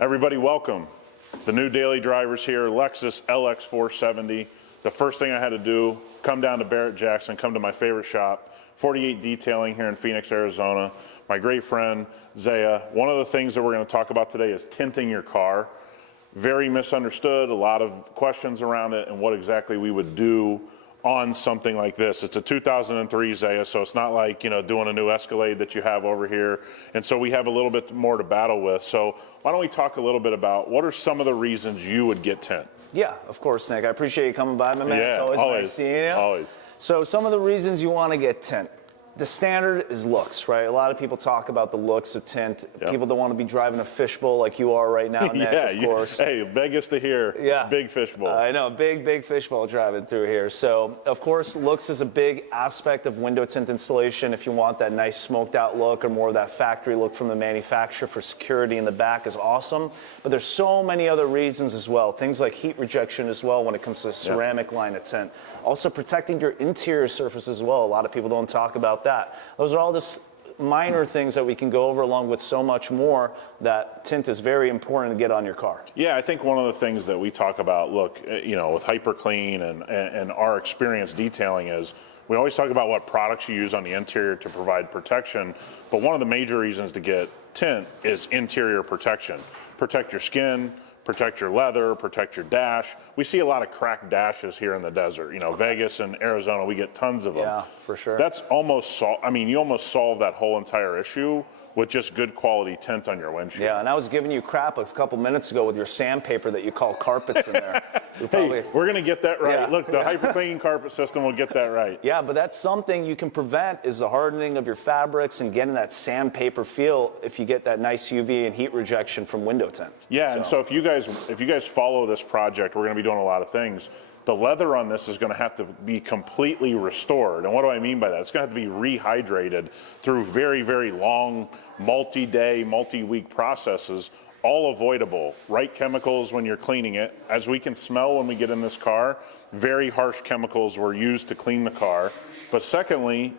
Everybody, welcome. The new daily drivers here, Lexus LX 470. The first thing I had to do, come down to Barrett-Jackson, come to my favorite shop, 48 Detailing here in Phoenix, Arizona. My great friend, Zaia. One of the things that we're going to talk about today is tinting your car. Very misunderstood, a lot of questions around it and what exactly we would do on something like this. It's a 2003 Zaia, so it's not like, doing a new Escalade that you have over here. And so we have a little bit more to battle with. So why don't we talk a little bit about what are some of the reasons you would get tint? Yeah, of course, Nick. I appreciate you coming by, my man. Yeah, it's always nice seeing you. Always. So some of the reasons you want to get tint. The standard is looks, right? A lot of people talk about the looks of tint. Yep. People don't want to be driving a fishbowl like you are right now, Nick, of course. Hey, Vegas to here, big fishbowl. I know, big fishbowl driving through here. So, of course, looks is a big aspect of window tint installation. If you want that nice smoked out look or more of that factory look from the manufacturer for security in the back is awesome. But there's so many other reasons as well. Things like heat rejection as well when it comes to the ceramic line of tint. Also protecting your interior surface as well. A lot of people don't talk about that. Those are all just minor things that we can go over along with so much more that tint is very important to get on your car. Yeah, I think one of the things that we talk about, look, with HyperClean and our experience detailing is we always talk about what products you use on the interior to provide protection, but one of the major reasons to get tint is interior protection. Protect your skin, protect your leather, protect your dash. We see a lot of cracked dashes here in the desert. Vegas and Arizona, we get tons of them. Yeah, for sure. That's almost you almost solve that whole entire issue with just good quality tint on your windshield. Yeah, and I was giving you crap a couple minutes ago with your sandpaper that you call carpets in there. Hey, we're going to get that right. Yeah. Look, the HyperClean carpet system will get that right. Yeah, but that's something you can prevent is the hardening of your fabrics and getting that sandpaper feel if you get that nice UV and heat rejection from window tint. Yeah, and so if you guys follow this project, we're going to be doing a lot of things. The leather on this is going to have to be completely restored. And what do I mean by that? It's going to have to be rehydrated through very, very long, multi-day, multi-week processes, all avoidable. Right chemicals when you're cleaning it. As we can smell when we get in this car, very harsh chemicals were used to clean the car. But secondly,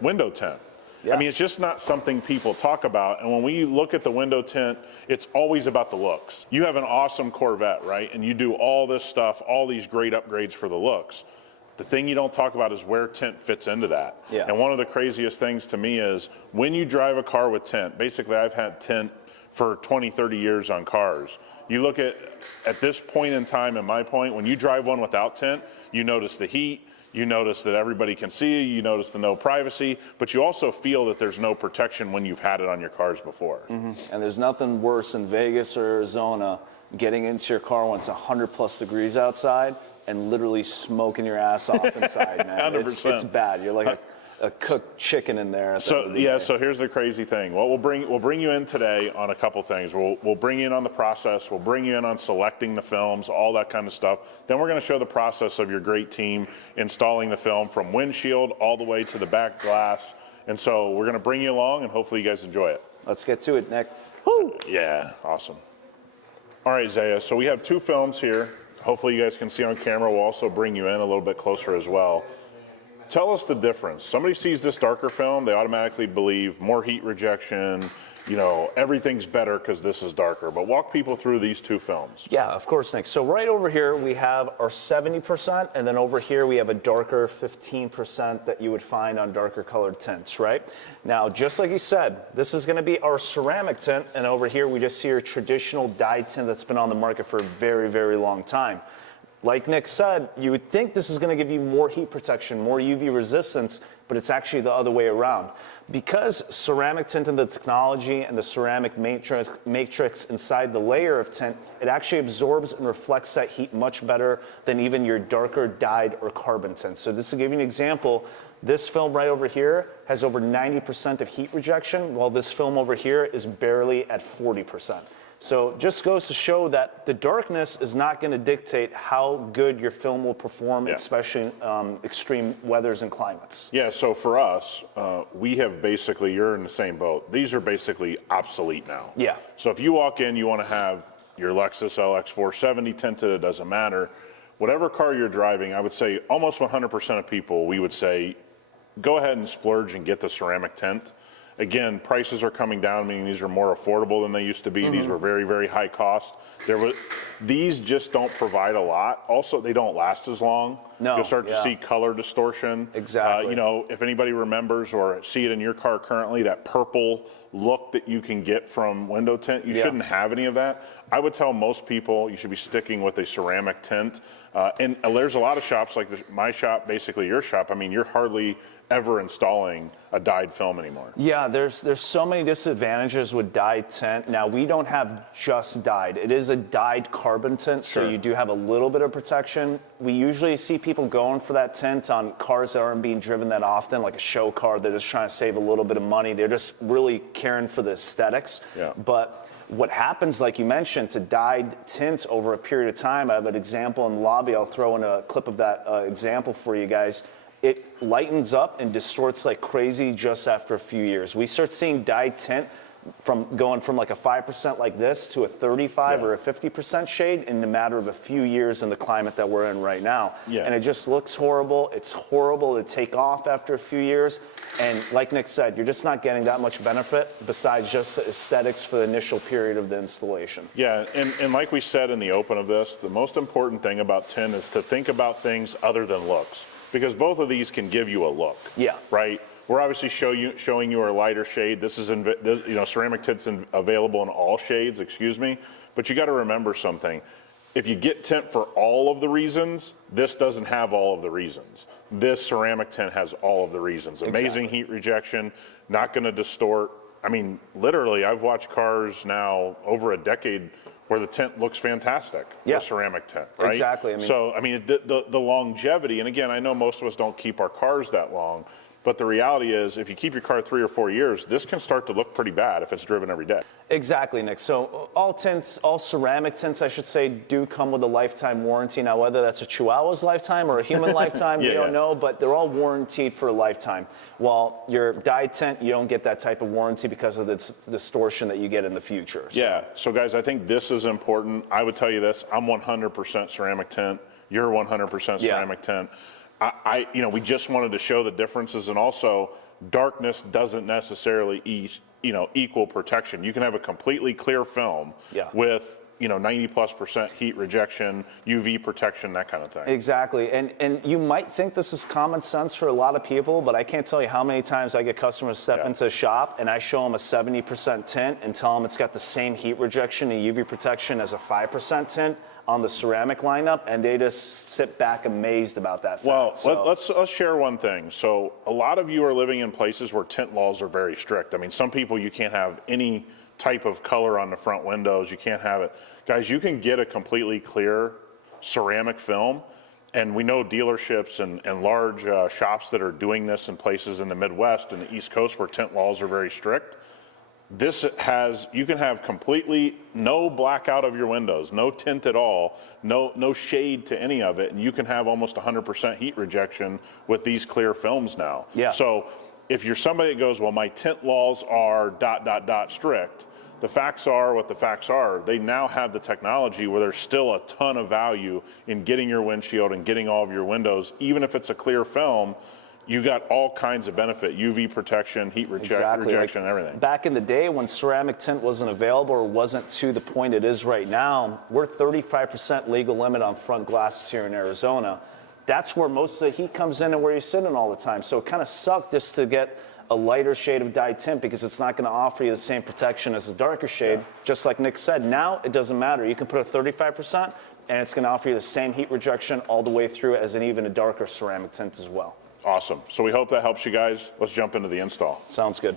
window tint. Yeah. I mean, it's just not something people talk about. And when we look at the window tint, it's always about the looks. You have an awesome Corvette, right? And you do all this stuff, all these great upgrades for the looks. The thing you don't talk about is where tint fits into that. Yeah. And one of the craziest things to me is when you drive a car with tint, basically I've had tint for 20, 30 years on cars. You look at this point in time, and my point, when you drive one without tint, you notice the heat, you notice that everybody can see you, you notice the no privacy, but you also feel that there's no protection when you've had it on your cars before. Mm-hmm. And there's nothing worse in Vegas or Arizona getting into your car when it's 100+ degrees outside and literally smoking your ass off inside, man. 100%. It's bad. You're like a cooked chicken in there. So here's the crazy thing. Well, we'll bring you in today on a couple things. We'll bring you in on the process. We'll bring you in on selecting the films, all that kind of stuff. Then we're going to show the process of your great team installing the film from windshield all the way to the back glass. And so we're going to bring you along, and hopefully you guys enjoy it. Let's get to it, Nick. Woo! Yeah, awesome. All right, Zaia. So we have two films here. Hopefully you guys can see on camera. We'll also bring you in a little bit closer as well. Tell us the difference. Somebody sees this darker film, they automatically believe more heat rejection, everything's better because this is darker. But walk people through these two films. Yeah, of course, Nick. So right over here we have our 70%, and then over here we have a darker 15% that you would find on darker colored tints, right? Now, just like you said, this is going to be our ceramic tint, and over here we just see our traditional dyed tint that's been on the market for a very, very long time. Like Nick said, you would think this is going to give you more heat protection, more UV resistance, but it's actually the other way around. Because ceramic tint and the technology and the ceramic matrix inside the layer of tint, it actually absorbs and reflects that heat much better than even your darker dyed or carbon tint. So this to give you an example, this film right over here has over 90% of heat rejection, while this film over here is barely at 40%. So just goes to show that the darkness is not going to dictate how good your film will perform, especially in extreme weathers and climates. Yeah, so for us, we have basically, you're in the same boat. These are basically obsolete now. Yeah. So if you walk in, you want to have your Lexus LX 470 tinted, it doesn't matter. Whatever car you're driving, I would say almost 100% of people, we would say, go ahead and splurge and get the ceramic tint. Again, prices are coming down, meaning these are more affordable than they used to be. These were very, very high cost. These just don't provide a lot. Also, they don't last as long. No, You'll start to see color distortion. Exactly. You know, if anybody remembers or see it in your car currently, that purple look that you can get from window tint, you shouldn't have any of that. I would tell most people you should be sticking with a ceramic tint. And there's a lot of shops like my shop, basically your shop. I mean, you're hardly ever installing a dyed film anymore. Yeah, there's so many disadvantages with dyed tint. Now, we don't have just dyed. It is a dyed carbon tint, so you do have a little bit of protection. We usually see people going for that tint on cars that aren't being driven that often, like a show car. They're just trying to save a little bit of money. They're just really caring for the aesthetics. Yeah. But what happens, like you mentioned, to dyed tints over a period of time, I have an example in the lobby. I'll throw in a clip of that example for you guys. It lightens up and distorts like crazy just after a few years. We start seeing dyed tint going from like a 5% like this to a 35 or a 50% shade in the matter of a few years in the climate that we're in right now. Yeah. And it just looks horrible. It's horrible to take off after a few years. And like Nick said, you're just not getting that much benefit besides just the aesthetics for the initial period of the installation. Yeah, and like we said in the open of this, the most important thing about tint is to think about things other than looks. Because both of these can give you a look. Yeah. Right? We're obviously showing you our lighter shade. This is, ceramic tint's available in all shades, excuse me. But you got to remember something. If you get tint for all of the reasons, this doesn't have all of the reasons. This ceramic tint has all of the reasons. Amazing heat rejection, not going to distort. I mean, literally, I've watched cars now over a decade where the tint looks fantastic with ceramic tint, right? Exactly. So, I mean, the longevity, and again, I know most of us don't keep our cars that long, but the reality is if you keep your car 3 or 4 years, this can start to look pretty bad if it's driven every day. Exactly, Nick. So all tints, all ceramic tints, I should say, do come with a lifetime warranty. Now, whether that's a Chihuahua's lifetime or a human lifetime, we don't know, but they're all warranted for a lifetime. While your dyed tint, you don't get that type of warranty because of the distortion that you get in the future. So. Yeah, so guys, I think this is important. I would tell you this, I'm 100% ceramic tint. You're 100% ceramic tint. We just wanted to show the differences, and also darkness doesn't necessarily equal protection. You can have a completely clear film with 90+% heat rejection, UV protection, that kind of thing. Exactly, and you might think this is common sense for a lot of people, but I can't tell you how many times I get customers step into a shop and I show them a 70% tint and tell them it's got the same heat rejection and UV protection as a 5% tint on the ceramic lineup, and they just sit back amazed about that fact. Well, let's share one thing. So a lot of you are living in places where tint laws are very strict. I mean, some people, you can't have any type of color on the front windows. You can't have it. Guys, you can get a completely clear ceramic film, and we know dealerships and large shops that are doing this in places in the Midwest and the East Coast where tint laws are very strict. You can have completely no blackout of your windows, no tint at all, no shade to any of it, and you can have almost 100% heat rejection with these clear films now. Yeah. So if you're somebody that goes, well, my tint laws are ... strict, the facts are what the facts are. They now have the technology where there's still a ton of value in getting your windshield and getting all of your windows, even if it's a clear film. You got all kinds of benefit, UV protection, heat rejection, and everything. Back in the day when ceramic tint wasn't available or wasn't to the point it is right now, we're 35% legal limit on front glasses here in Arizona. That's where most of the heat comes in and where you're sitting all the time. So it kind of sucked just to get a lighter shade of dyed tint because it's not going to offer you the same protection as a darker shade. Just like Nick said, now it doesn't matter. You can put a 35% and it's going to offer you the same heat rejection all the way through as even a darker ceramic tint as well. Awesome. So we hope that helps you guys. Let's jump into the install. Sounds good.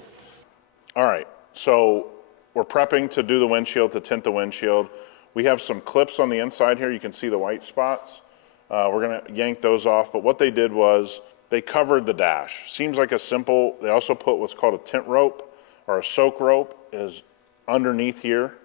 All right. So we're prepping to do the windshield, to tint the windshield. We have some clips on the inside here. You can see the white spots. We're going to yank those off. But what they did was they covered the dash. Seems like a simple, they also put what's called a tint rope or a soak rope is underneath here.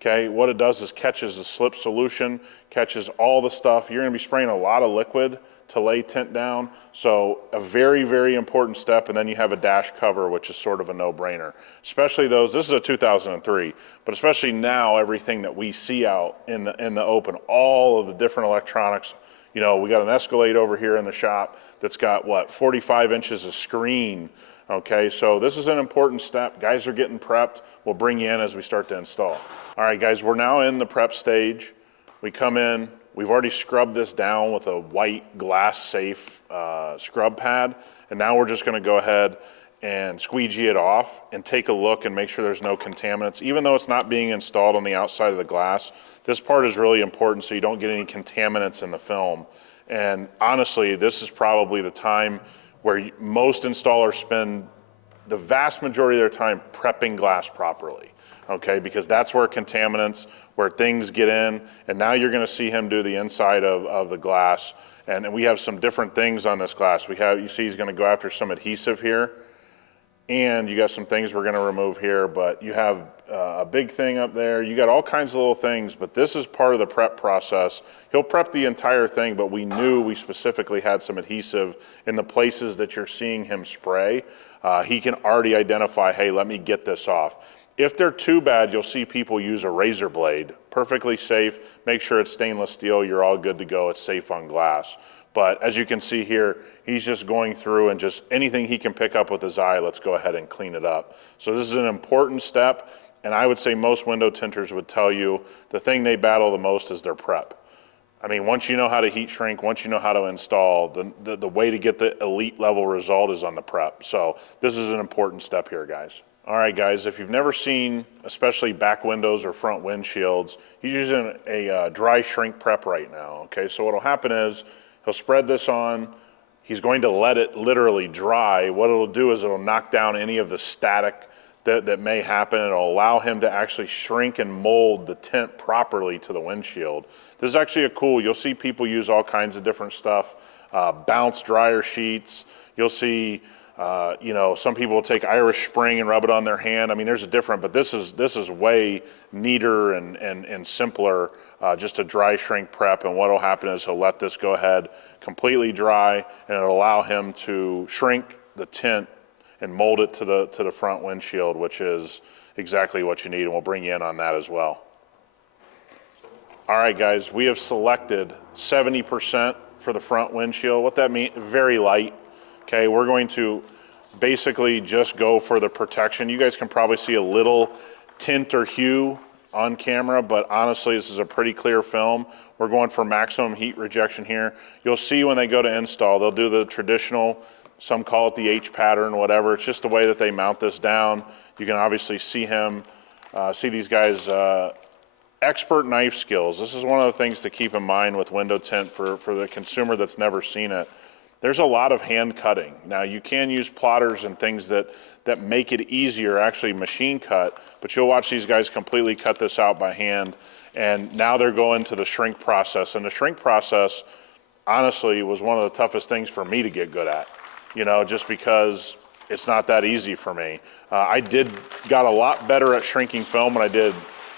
Okay, what it does is catches the slip solution, catches all the stuff. You're going to be spraying a lot of liquid to lay tint down. So a very, very important step. And then you have a dash cover, which is sort of a no-brainer. Especially those, this is a 2003, but especially now everything that we see out in the open, all of the different electronics. You know, we got an Escalade over here in the shop that's got, 45 inches of screen Okay, so this is an important step. Guys are getting prepped. We'll bring you in as we start to install. All right, guys, we're now in the prep stage. We come in, we've already scrubbed this down with a white glass safe scrub pad, and now we're just gonna go ahead and squeegee it off and take a look and make sure there's no contaminants. Even though it's not being installed on the outside of the glass, this part is really important so you don't get any contaminants in the film. And honestly, this is probably the time where most installers spend the vast majority of their time prepping glass properly, okay? Because that's where contaminants, where things get in, and now you're gonna see him do the inside of the glass. And we have some different things on this glass. You see he's gonna go after some adhesive here, and you got some things we're gonna remove here, but you have a big thing up there. You got all kinds of little things, but this is part of the prep process. He'll prep the entire thing, but we knew we specifically had some adhesive in the places that you're seeing him spray. He can already identify, hey, let me get this off. If they're too bad, you'll see people use a razor blade. Perfectly safe. Make sure it's stainless steel. You're all good to go. It's safe on glass. But as you can see here, he's just going through and just anything he can pick up with his eye, let's go ahead and clean it up. So this is an important step, and I would say most window tinters would tell you the thing they battle the most is their prep. I mean, once you know how to heat shrink, once you know how to install, the way to get the elite level result is on the prep. So this is an important step here, guys. All right, guys, if you've never seen, especially back windows or front windshields, he's using a dry shrink prep right now, okay? So what'll happen is, he'll spread this on. He's going to let it literally dry. What it'll do is it'll knock down any of the static that may happen. It'll allow him to actually shrink and mold the tint properly to the windshield. This is actually you'll see people use all kinds of different stuff, bounce dryer sheets. You'll see, some people will take Irish Spring and rub it on their hand. I mean, there's a different, but this is way neater and simpler. Just a dry shrink prep, and what will happen is he'll let this go ahead completely dry, and it'll allow him to shrink the tint and mold it to the front windshield, which is exactly what you need, and we'll bring you in on that as well. All right, guys, we have selected 70% for the front windshield. What that means, very light, okay? We're going to basically just go for the protection. You guys can probably see a little tint or hue on camera, but honestly, this is a pretty clear film. We're going for maximum heat rejection here. You'll see when they go to install, they'll do the traditional, some call it the H pattern, whatever. It's just the way that they mount this down. You can obviously see see these guys, expert knife skills. This is one of the things to keep in mind with window tint for the consumer that's never seen it. There's a lot of hand cutting. Now you can use plotters and things that make it easier, actually machine cut, but you'll watch these guys completely cut this out by hand, and now they're going to the shrink process. And the shrink process, honestly, was one of the toughest things for me to get good at, just because it's not that easy for me. I got a lot better at shrinking film when I did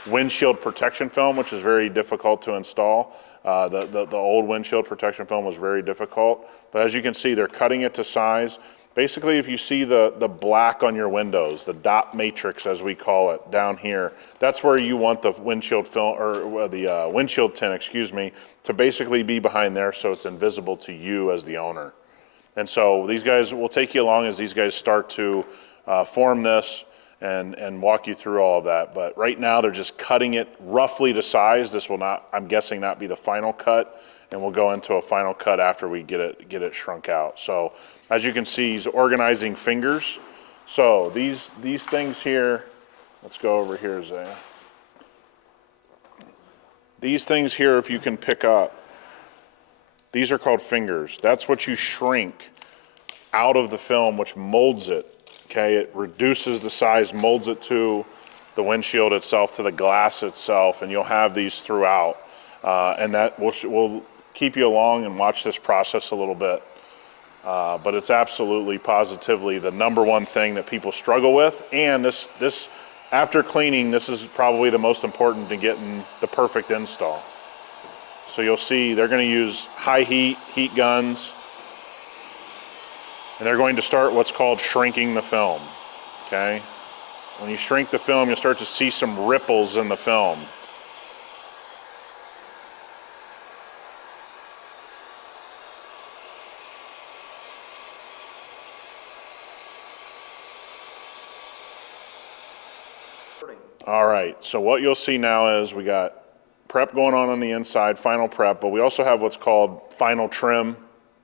windshield protection film, which is very difficult to install. The old windshield protection film was very difficult, but as you can see, they're cutting it to size. Basically, if you see the black on your windows, the dot matrix as we call it down here, that's where you want the windshield film, or the windshield tint, excuse me, to basically be behind there so it's invisible to you as the owner. And so these guys, will take you along as these guys start to form this and walk you through all of that. But right now they're just cutting it roughly to size. This will not, I'm guessing, not be the final cut, and we'll go into a final cut after we get it shrunk out. So as you can see, he's organizing fingers. So these things here, let's go over here, Zaia. These things here, if you can pick up, these are called fingers. That's what you shrink out of the film, which molds it. Okay, it reduces the size, molds it to the windshield itself, to the glass itself, and you'll have these throughout. And that will keep you along and watch this process a little bit. But it's absolutely, positively the number one thing that people struggle with. And this after cleaning, this is probably the most important to getting the perfect install. So you'll see they're going to use high heat guns, and they're going to start what's called shrinking the film, okay? When you shrink the film, you'll start to see some ripples in the film. All right, so what you'll see now is we got prep going on the inside, final prep, but we also have what's called final trim,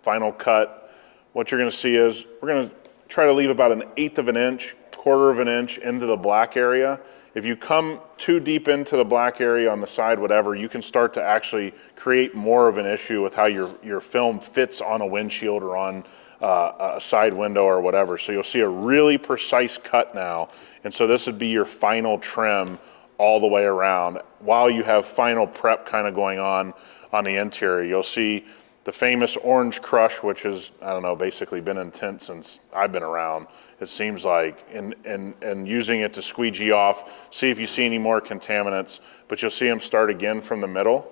final cut. What you're gonna see is we're gonna try to leave about 1/8 of an inch, 1/4 of an inch into the black area. If you come too deep into the black area on the side, whatever, you can start to actually create more of an issue with how your film fits on a windshield or on a side window or whatever. So you'll see a really precise cut now. And so this would be your final trim all the way around. While you have final prep kind of going on the interior, you'll see the famous orange crush, which is, I don't know, basically been in tint since I've been around, it seems like, and using it to squeegee off, see if you see any more contaminants, but you'll see him start again from the middle,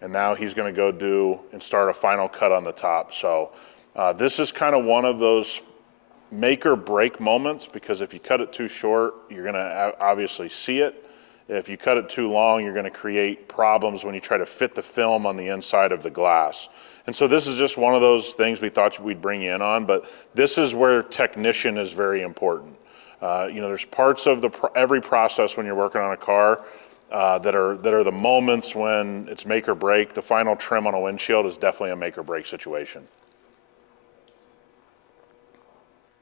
and now he's gonna go do and start a final cut on the top. So this is kind of one of those make or break moments, because if you cut it too short, you're gonna obviously see it. If you cut it too long, you're gonna create problems when you try to fit the film on the inside of the glass. And so this is just one of those things we thought we'd bring you in on, but this is where technician is very important. You know, there's parts of every process when you're working on a car that are the moments when it's make or break. The final trim on a windshield is definitely a make or break situation.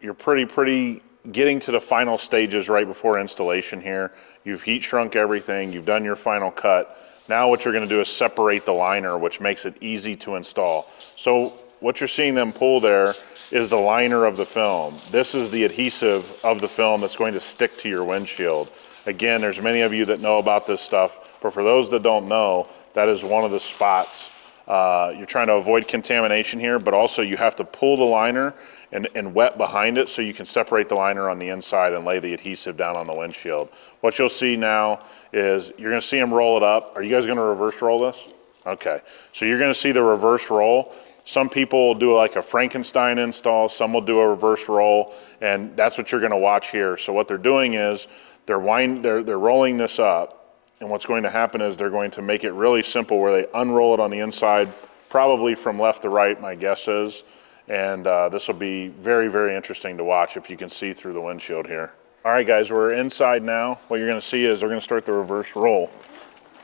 You're pretty getting to the final stages right before installation here. You've heat shrunk everything, you've done your final cut. Now what you're gonna do is separate the liner, which makes it easy to install. So what you're seeing them pull there is the liner of the film. This is the adhesive of the film that's going to stick to your windshield. Again, there's many of you that know about this stuff, but for those that don't know, that is one of the spots. You're trying to avoid contamination here, but also you have to pull the liner and wet behind it so you can separate the liner on the inside and lay the adhesive down on the windshield. What you'll see now is you're gonna see him roll it up. Are you guys gonna reverse roll this? Okay, so you're gonna see the reverse roll. Some people will do like a Frankenstein install, some will do a reverse roll, and that's what you're gonna watch here. So what they're doing is they're rolling this up, and what's going to happen is they're going to make it really simple where they unroll it on the inside, probably from left to right, my guess is. And this will be very, very interesting to watch if you can see through the windshield here. All right, guys, we're inside now. What you're gonna see is they're gonna start the reverse roll.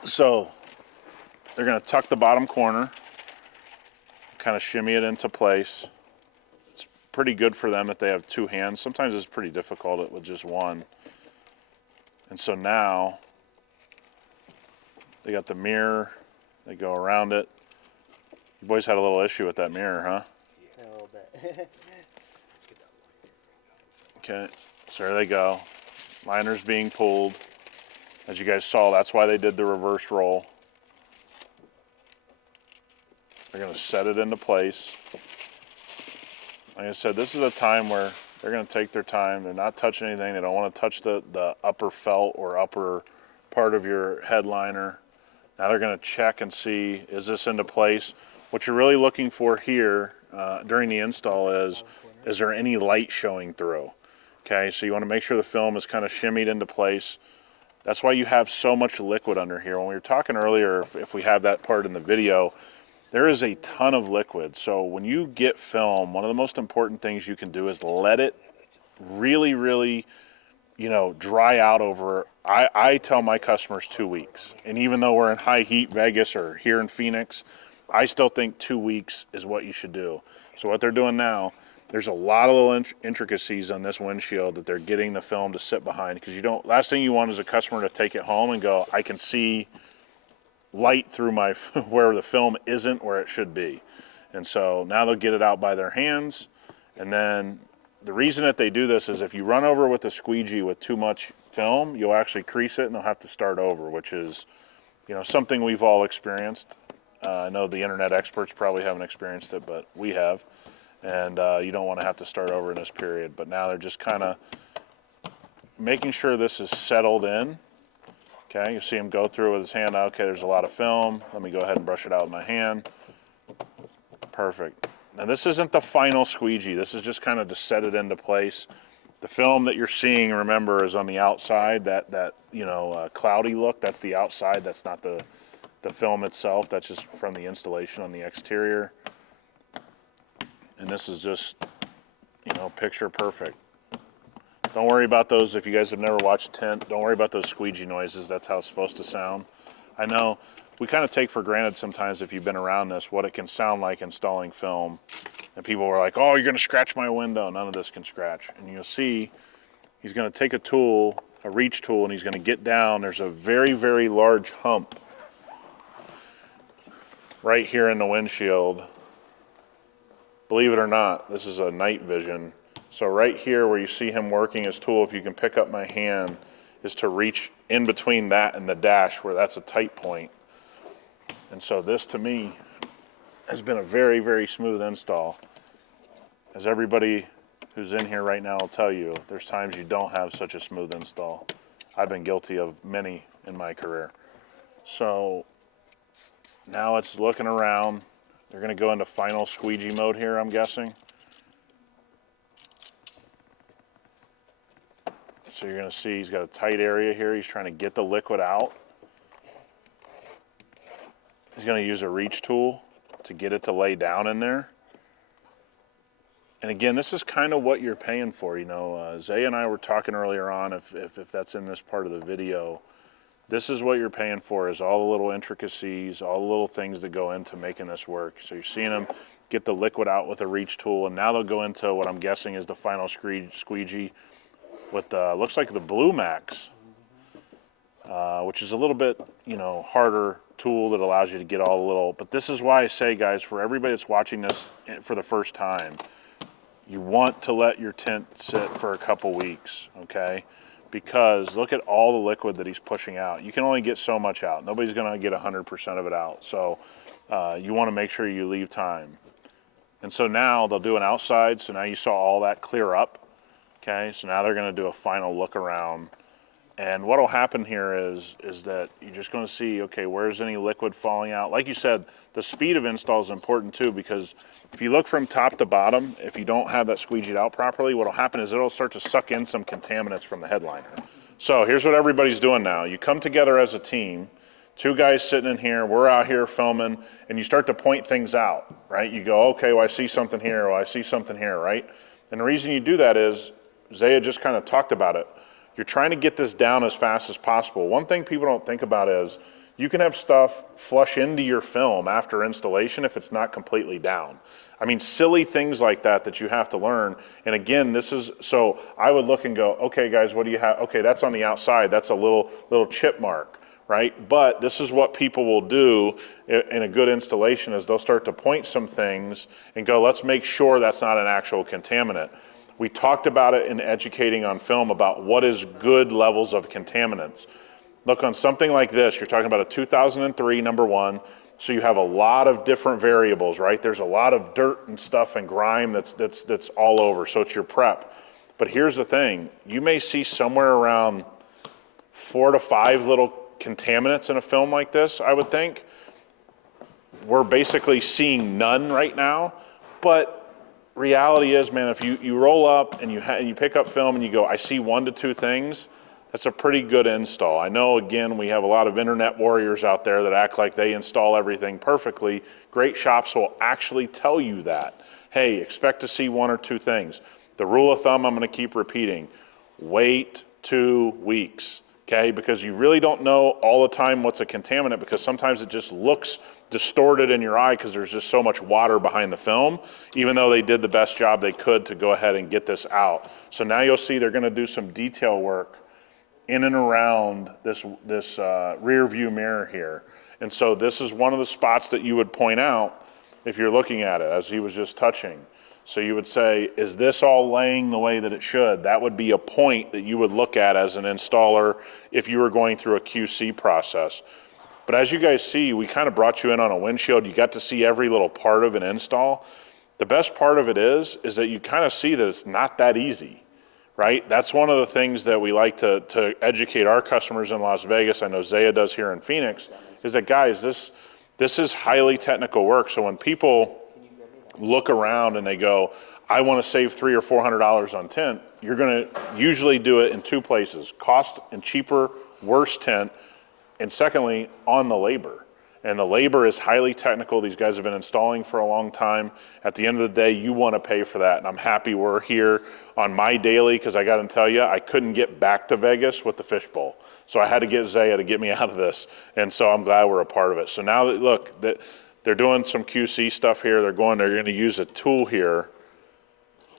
So they're gonna tuck the bottom corner, kind of shimmy it into place. It's pretty good for them that they have two hands. Sometimes it's pretty difficult with just one. And so now they got the mirror, they go around it. You boys had a little issue with that mirror, huh? A little bit. Okay, so there they go. Liner's being pulled. As you guys saw, that's why they did the reverse roll. They're gonna set it into place. Like I said, this is a time where they're gonna take their time. They're not touching anything. They don't wanna touch the upper felt or upper part of your headliner. Now they're gonna check and see, is this into place? What you're really looking for here during the install is there any light showing through? Okay, so you want to make sure the film is kind of shimmied into place. That's why you have so much liquid under here. When we were talking earlier, if we have that part in the video, there is a ton of liquid. So when you get film, one of the most important things you can do is let it really, really, you know, dry out over, I tell my customers 2 weeks. And even though we're in high heat Vegas or here in Phoenix, I still think 2 weeks is what you should do. So what they're doing now, there's a lot of little intricacies on this windshield that they're getting the film to sit behind, because you don't, last thing you want is a customer to take it home and go, I can see light through my, where the film isn't where it should be. And so now they'll get it out by their hands. And then the reason that they do this is if you run over with a squeegee with too much film, you'll actually crease it and they'll have to start over, which is, you know, something we've all experienced. I know the internet experts probably haven't experienced it, but we have. And you don't want to have to start over in this period. But now they're just kind of making sure this is settled in. Okay, you see him go through with his hand. Okay, there's a lot of film. Let me go ahead and brush it out with my hand. Perfect. Now this isn't the final squeegee. This is just kind of to set it into place. The film that you're seeing, remember, is on the outside. That you know, cloudy look, that's the outside. That's not the film itself. That's just from the installation on the exterior. And this is just, you know, picture perfect. Don't worry about those. If you guys have never watched Tint, don't worry about those squeegee noises. That's how it's supposed to sound. I know we kind of take for granted sometimes, if you've been around this, what it can sound like installing film. And people were like, oh, you're going to scratch my window. None of this can scratch. And you'll see he's going to take a tool, a reach tool, and he's going to get down. There's a very, very large hump right here in the windshield. Believe it or not, this is a night vision. So right here where you see him working his tool, if you can pick up my hand, is to reach in between that and the dash where that's a tight point. And so this to me has been a very, very smooth install. As everybody who's in here right now will tell you, there's times you don't have such a smooth install. I've been guilty of many in my career. So now it's looking around. They're gonna go into final squeegee mode here, I'm guessing. So you're gonna see he's got a tight area here. He's trying to get the liquid out. He's gonna use a reach tool to get it to lay down in there. And again, this is kind of what you're paying for. You know, Zaia and I were talking earlier on, if that's in this part of the video, this is what you're paying for, is all the little intricacies, all the little things that go into making this work. So you're seeing them get the liquid out with a reach tool, and now they'll go into what I'm guessing is the final squeegee with looks like the Blue Max, which is a little bit, you know, harder tool that allows you to get all the little, but this is why I say, guys, for everybody that's watching this for the first time, you want to let your tint sit for a couple weeks, okay? Because look at all the liquid that he's pushing out. You can only get so much out. Nobody's gonna get 100% of it out. So you wanna make sure you leave time. And so now they'll do an outside, so now you saw all that clear up, okay? So now they're gonna do a final look around. And what'll happen here is that you're just gonna see, okay, where's any liquid falling out? Like you said, the speed of install is important too, because if you look from top to bottom, if you don't have that squeegeed out properly, what'll happen is it'll start to suck in some contaminants from the headliner. So here's what everybody's doing now. You come together as a team, two guys sitting in here, we're out here filming, and you start to point things out, right? You go, okay, well, I see something here, well, I see something here, right? And the reason you do that is, Zaia just kind of talked about it. You're trying to get this down as fast as possible. One thing people don't think about is you can have stuff flush into your film after installation if it's not completely down. I mean, silly things like that that you have to learn. And again, this is, so I would look and go, okay, guys, what do you have? Okay, that's on the outside. That's a little chip mark, right? But this is what people will do in a good installation, is they'll start to point some things and go, let's make sure that's not an actual contaminant. We talked about it in educating on film about what is good levels of contaminants. Look, on something like this, you're talking about a 2003 number one, so you have a lot of different variables, right? There's a lot of dirt and stuff and grime that's all over, so it's your prep. But here's the thing, you may see somewhere around 4 to 5 little contaminants in a film like this, I would think. We're basically seeing none right now, but reality is, man, if you roll up and you pick up film and you go, I see 1 to 2 things, that's a pretty good install. I know, again, we have a lot of internet warriors out there that act like they install everything perfectly. Great shops will actually tell you that. Hey, expect to see 1 or 2 things. The rule of thumb I'm gonna keep repeating, wait 2 weeks, okay? Because you really don't know all the time what's a contaminant, because sometimes it just looks distorted in your eye because there's just so much water behind the film, even though they did the best job they could to go ahead and get this out. So now you'll see they're gonna do some detail work in and around this rear view mirror here. And so this is one of the spots that you would point out if you're looking at it, as he was just touching. So you would say, is this all laying the way that it should? That would be a point that you would look at as an installer if you were going through a QC process. But as you guys see, we kind of brought you in on a windshield. You got to see every little part of an install. The best part of it is that you kind of see that it's not that easy, right? That's one of the things that we like to educate our customers in Las Vegas, I know Zaia does here in Phoenix, is that, guys, this is highly technical work. So when people look around and they go, I want to save $300 or $400 on tint, you're going to usually do it in 2 places, cost and cheaper, worse tint, and secondly, on the labor. and the labor is highly technical. These guys have been installing for a long time. At the end of the day, you want to pay for that, and I'm happy we're here on my daily, because I got to tell you, I couldn't get back to Vegas with the fishbowl. So I had to get Zaia to get me out of this, and so I'm glad we're a part of it. So now that, look, that they're doing some QC stuff here, they're going to use a tool here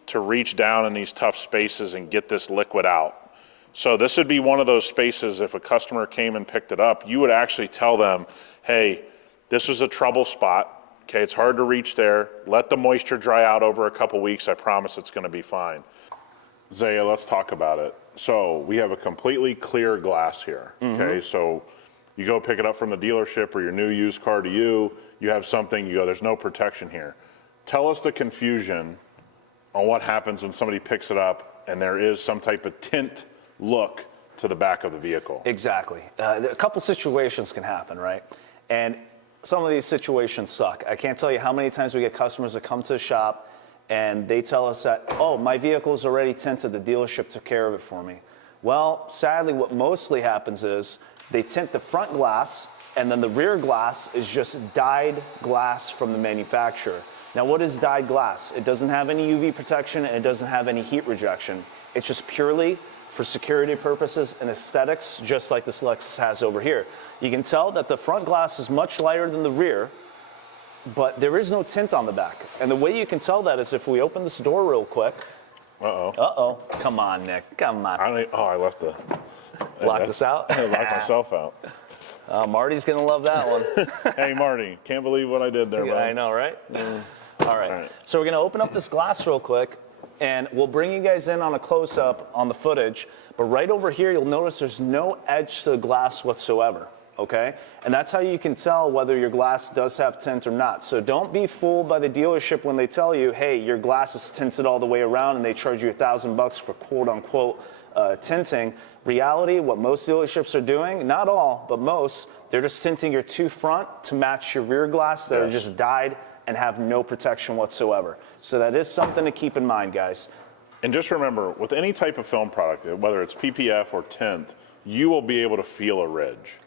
to reach down in these tough spaces and get this liquid out. So this would be one of those spaces, if a customer came and picked it up, you would actually tell them, hey, this was a trouble spot, okay, it's hard to reach there, let the moisture dry out over a couple weeks, I promise it's gonna be fine. Zaia, let's talk about it. So we have a completely clear glass here, okay? So you go pick it up from the dealership or your new used car to you have something, you go, there's no protection here. Tell us the confusion on what happens when somebody picks it up and there is some type of tint look to the back of the vehicle. Exactly. A couple situations can happen, right? And some of these situations suck. I can't tell you how many times we get customers that come to the shop and they tell us that, oh, my vehicle's already tinted, the dealership took care of it for me. Well, sadly, what mostly happens is they tint the front glass and then the rear glass is just dyed glass from the manufacturer. Now, what is dyed glass? It doesn't have any UV protection and it doesn't have any heat rejection. It's just purely for security purposes and aesthetics, just like this Lexus has over here. You can tell that the front glass is much lighter than the rear, but there is no tint on the back. And the way you can tell that is if we open this door real quick. Uh-oh. Uh-oh. Come on, Nick. Come on. I left the... Lock this out? I locked myself out. Marty's going to love that one. Hey, Marty, can't believe what I did there, Yeah, bud. I know, right? All right. So we're going to open up this glass real quick, and we'll bring you guys in on a close-up on the footage. But right over here, you'll notice there's no edge to the glass whatsoever, okay? And that's how you can tell whether your glass does have tint or not. So don't be fooled by the dealership when they tell you, hey, your glass is tinted all the way around, and they charge you $1,000 for quote-unquote tinting. Reality, what most dealerships are doing, not all, but most, they're just tinting your two front to match your rear glass that are just dyed and have no protection whatsoever. So that is something to keep in mind, guys. And just remember, with any type of film product, whether it's PPF or tint, you will be able to feel a ridge.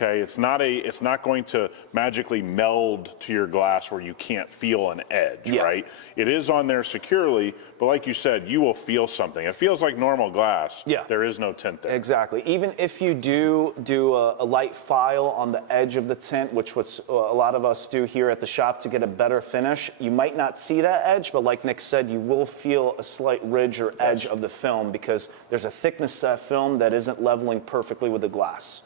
Okay, it's not going to magically meld to your glass where you can't feel an edge, right? It is on there securely, but like you said, you will feel something. It feels like normal glass. Yeah. There is no tint there. Exactly. Even if you do a light file on the edge of the tint, which a lot of us do here at the shop to get a better finish, you might not see that edge, but like Nick said, you will feel a slight ridge or edge of the film because there's a thickness to that film that isn't leveling perfectly with the glass.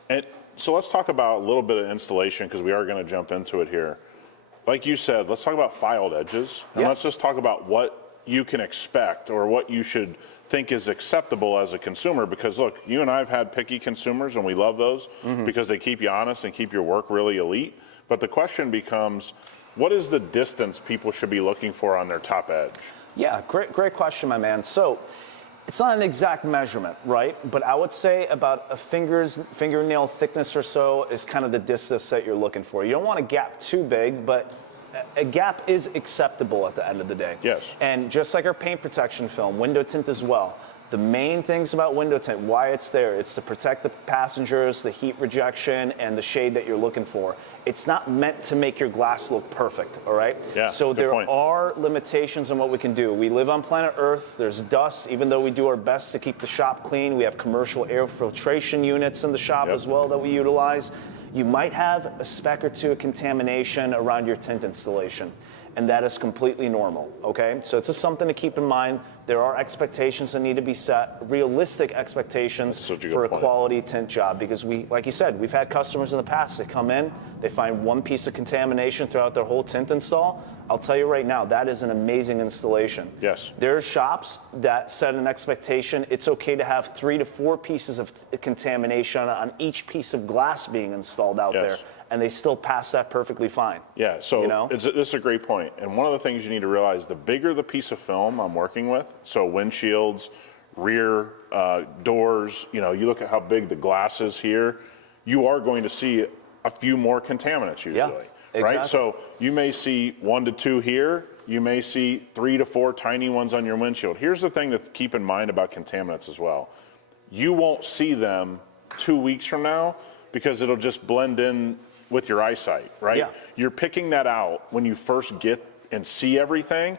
So let's talk about a little bit of installation because we are going to jump into it here. Like you said, let's talk about filed edges. And let's just talk about what you can expect or what you should think is acceptable as a consumer. Because look, you and I have had picky consumers and we love those because they keep you honest and keep your work really elite. But the question becomes, what is the distance people should be looking for on their top edge? Yeah, great question, my man. So it's not an exact measurement, right? But I would say about a fingernail thickness or so is kind of the distance that you're looking for. You don't want a gap too big, but a gap is acceptable at the end of the day. Yes. And just like our paint protection film, window tint as well. The main things about window tint, why it's there, it's to protect the passengers, the heat rejection, and the shade that you're looking for. It's not meant to make your glass look perfect, all right? Yeah, so there point. are limitations on what we can do. We live on planet Earth, there's dust, even though we do our best to keep the shop clean. We have commercial air filtration units in the shop as well that we utilize. You might have a speck or two of contamination around your tint installation, and that is completely normal, okay? So it's just something to keep in mind. There are expectations that need to be set, realistic expectations for a quality tint job, because like you said, we've had customers in the past that come in, they find one piece of contamination throughout their whole tint install. I'll tell you right now, that is an amazing installation. Yes. There's shops that set an expectation. It's okay to have 3 to 4 pieces of contamination on each piece of glass being installed out there, and they still pass that perfectly fine. Yeah, so you know? this is a great point. And one of the things you need to realize, the bigger the piece of film I'm working with, so windshields, rear doors, you look at how big the glass is here, you are going to see a few more contaminants usually. Yeah. Exactly. Right? So you may see 1 to 2 here, you may see 3 to 4 tiny ones on your windshield. Here's the thing to keep in mind about contaminants as well. You won't see them 2 weeks from now because it'll just blend in with your eyesight, right? Yeah. You're picking that out when you first get and see everything.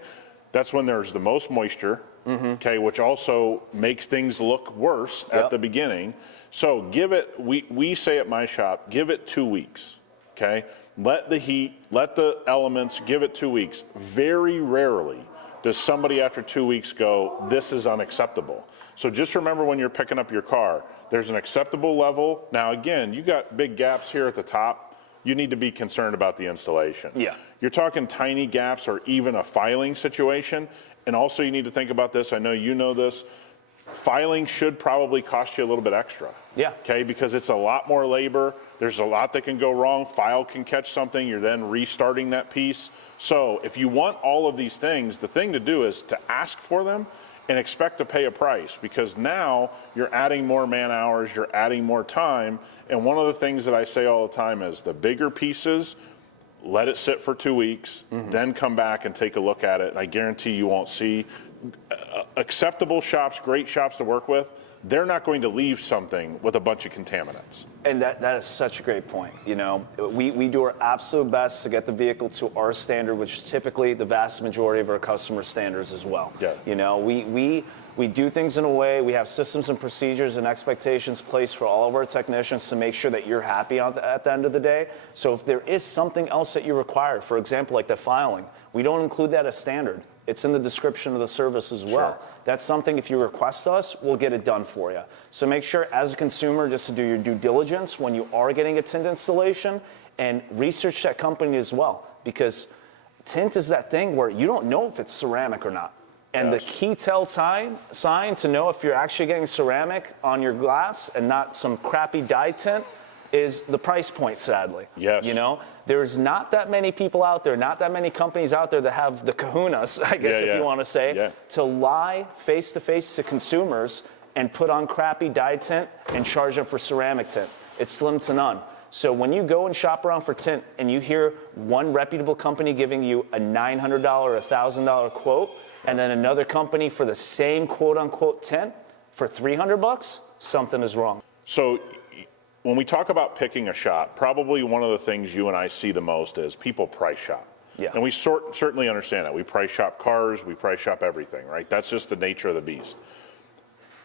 That's when there's the most moisture, okay, which also makes things look worse at the beginning. So give it, we say at my shop, give it 2 weeks, okay? Let the heat, let the elements, give it 2 weeks. Very rarely does somebody after 2 weeks go, this is unacceptable. So just remember when you're picking up your car, there's an acceptable level. Now again, you got big gaps here at the top. You need to be concerned about the installation. Yeah. You're talking tiny gaps or even a filing situation. And also you need to think about this, I know you know this, filing should probably cost you a little bit extra. Yeah. Okay, because it's a lot more labor. There's a lot that can go wrong. File can catch something. You're then restarting that piece. So if you want all of these things, the thing to do is to ask for them and expect to pay a price, because now you're adding more man hours, you're adding more time. And one of the things that I say all the time is the bigger pieces, let it sit for 2 weeks, then come back and take a look at it. And I guarantee you won't see acceptable shops, great shops to work with. They're not going to leave something with a bunch of contaminants. And that is such a great point. You know, we do our absolute best to get the vehicle to our standard, which is typically the vast majority of our customer standards as well. Yeah. You know, we do things in a way, we have systems and procedures and expectations placed for all of our technicians to make sure that you're happy at the end of the day. So if there is something else that you require, for example, like the filing, we don't include that as standard. It's in the description of the service as well. Sure. That's something, if you request us, we'll get it done for you. So make sure as a consumer just to do your due diligence when you are getting a tint installation, and research that company as well, because tint is that thing where you don't know if it's ceramic or not. And Yes. the key tell sign to know if you're actually getting ceramic on your glass and not some crappy dye tint is the price point, sadly. Yes. You know, there's not that many people out there, not that many companies out there that have the kahunas, I guess, if you want to say, to lie face to face to consumers and put on crappy dye tint and charge them for ceramic tint. It's slim to none. So when you go and shop around for tint and you hear one reputable company giving you a $900 or $1,000 quote, and then another company for the same quote unquote tint for $300, something is wrong. So when we talk about picking a shop, probably one of the things you and I see the most is people price shop. Yeah. And we certainly understand that. We price shop cars, we price shop everything, right? That's just the nature of the beast.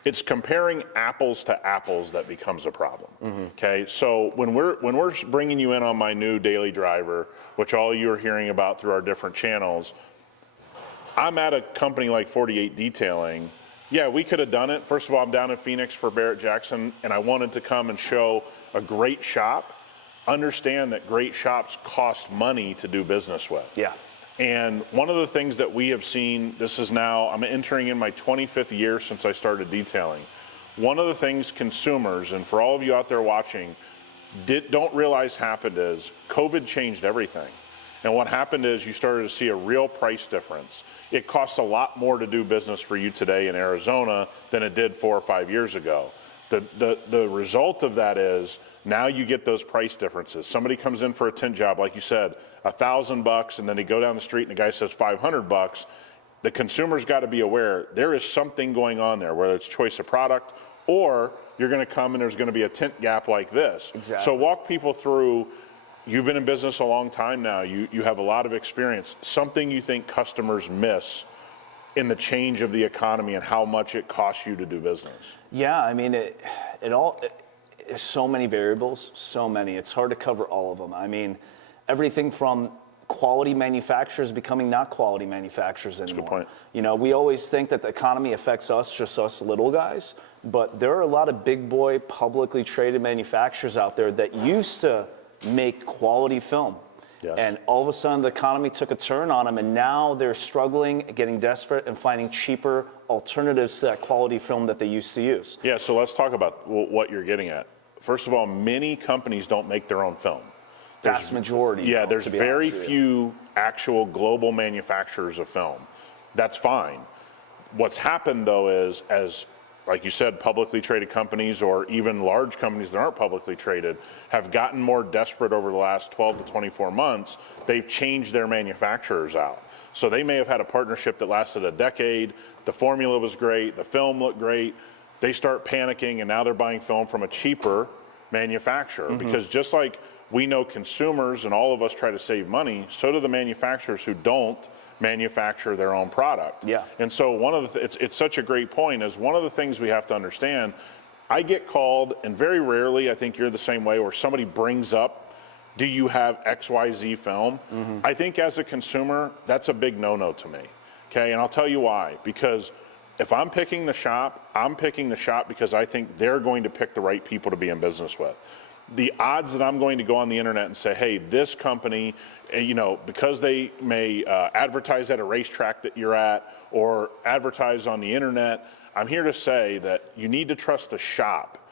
It's comparing apples to apples that becomes a problem. Okay, so when we're bringing you in on my new daily driver, which all you're hearing about through our different channels, I'm at a company like 48 Detailing. Yeah, we could have done it. First of all, I'm down in Phoenix for Barrett Jackson, and I wanted to come and show a great shop. Understand that great shops cost money to do business with. Yeah. And one of the things that we have seen, this is now, I'm entering in my 25th year since I started detailing. One of the things consumers, and for all of you out there watching, don't realize happened is COVID changed everything. And what happened is you started to see a real price difference. It costs a lot more to do business for you today in Arizona than it did 4 or 5 years ago. The result of that is now you get those price differences. Somebody comes in for a tint job, like you said, $1,000, and then they go down the street and the guy says $500. The consumer's got to be aware there is something going on there, whether it's choice of product or you're going to come and there's going to be a tint gap like this. Exactly. So walk people through. You've been in business a long time now. You have a lot of experience. Something you think customers miss in the change of the economy and how much it costs you to do business? Yeah, I mean, it's so many variables, so many. It's hard to cover all of them. I mean, everything from quality manufacturers becoming not quality manufacturers anymore. That's a good point. You know, we always think that the economy affects us, just us little guys, but there are a lot of big boy, publicly traded manufacturers out there that used to make quality film. Yes. And all of a sudden the economy took a turn on them, and now they're struggling, getting desperate, and finding cheaper alternatives to that quality film that they used to use. Yeah, so let's talk about what you're getting at. First of all, many companies don't make their own film. Vast majority. Yeah, there's to be very honest with you. few actual global manufacturers of film. That's fine. What's happened though is, as like you said, publicly traded companies or even large companies that aren't publicly traded have gotten more desperate over the last 12 to 24 months. They've changed their manufacturers out. So they may have had a partnership that lasted a decade. The formula was great. The film looked great. They start panicking, and now they're buying film from a cheaper manufacturer. Because just like we know consumers and all of us try to save money. So do the manufacturers who don't manufacture their own product. Yeah. And so one of the, it's such a great point, is one of the things we have to understand. I get called, and very rarely, I think you're the same way, where somebody brings up, do you have XYZ film? I think as a consumer, that's a big no-no to me. Okay, and I'll tell you why. Because if I'm picking the shop, I'm picking the shop because I think they're going to pick the right people to be in business with. The odds that I'm going to go on the internet and say, hey, this company, you know, because they may advertise at a racetrack that you're at or advertise on the internet, I'm here to say that you need to trust the shop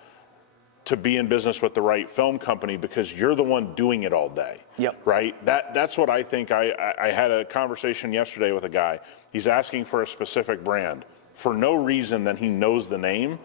to be in business with the right film company, because you're the one doing it all day. Yep. Right? That's what I think. I had a conversation yesterday with a guy. He's asking for a specific brand. For no reason that he knows the name.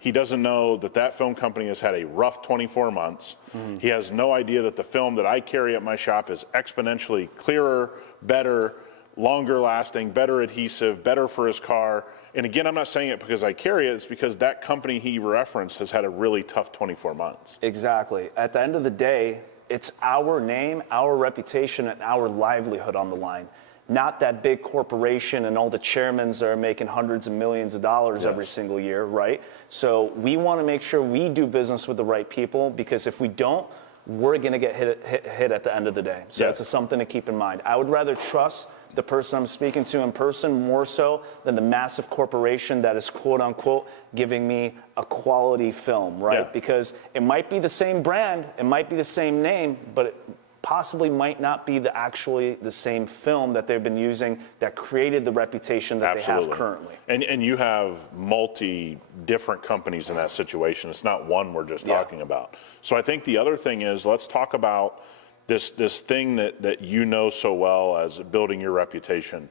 He doesn't know that that film company has had a rough 24 months. He has no idea that the film that I carry at my shop is exponentially clearer, better, longer lasting, better adhesive, better for his car. And again, I'm not saying it because I carry it, it's because that company he referenced has had a really tough 24 months. Exactly. At the end of the day, it's our name, our reputation, and our livelihood on the line. Not that big corporation and all the chairmen that are making hundreds of millions of dollars every single year, right? So we want to make sure we do business with the right people, because if we don't, we're going to get hit at the end of the day. So that's something to keep in mind. I would rather trust the person I'm speaking to in person more so than the massive corporation that is, quote unquote, giving me a quality film, right? Because it might be the same brand, it might be the same name, but it possibly might not be actually the same film that they've been using that created the reputation that they have currently. And you have multi different companies in that situation. It's not one we're just talking about. So I think the other thing is, let's talk about this thing that you know so well as building your reputation.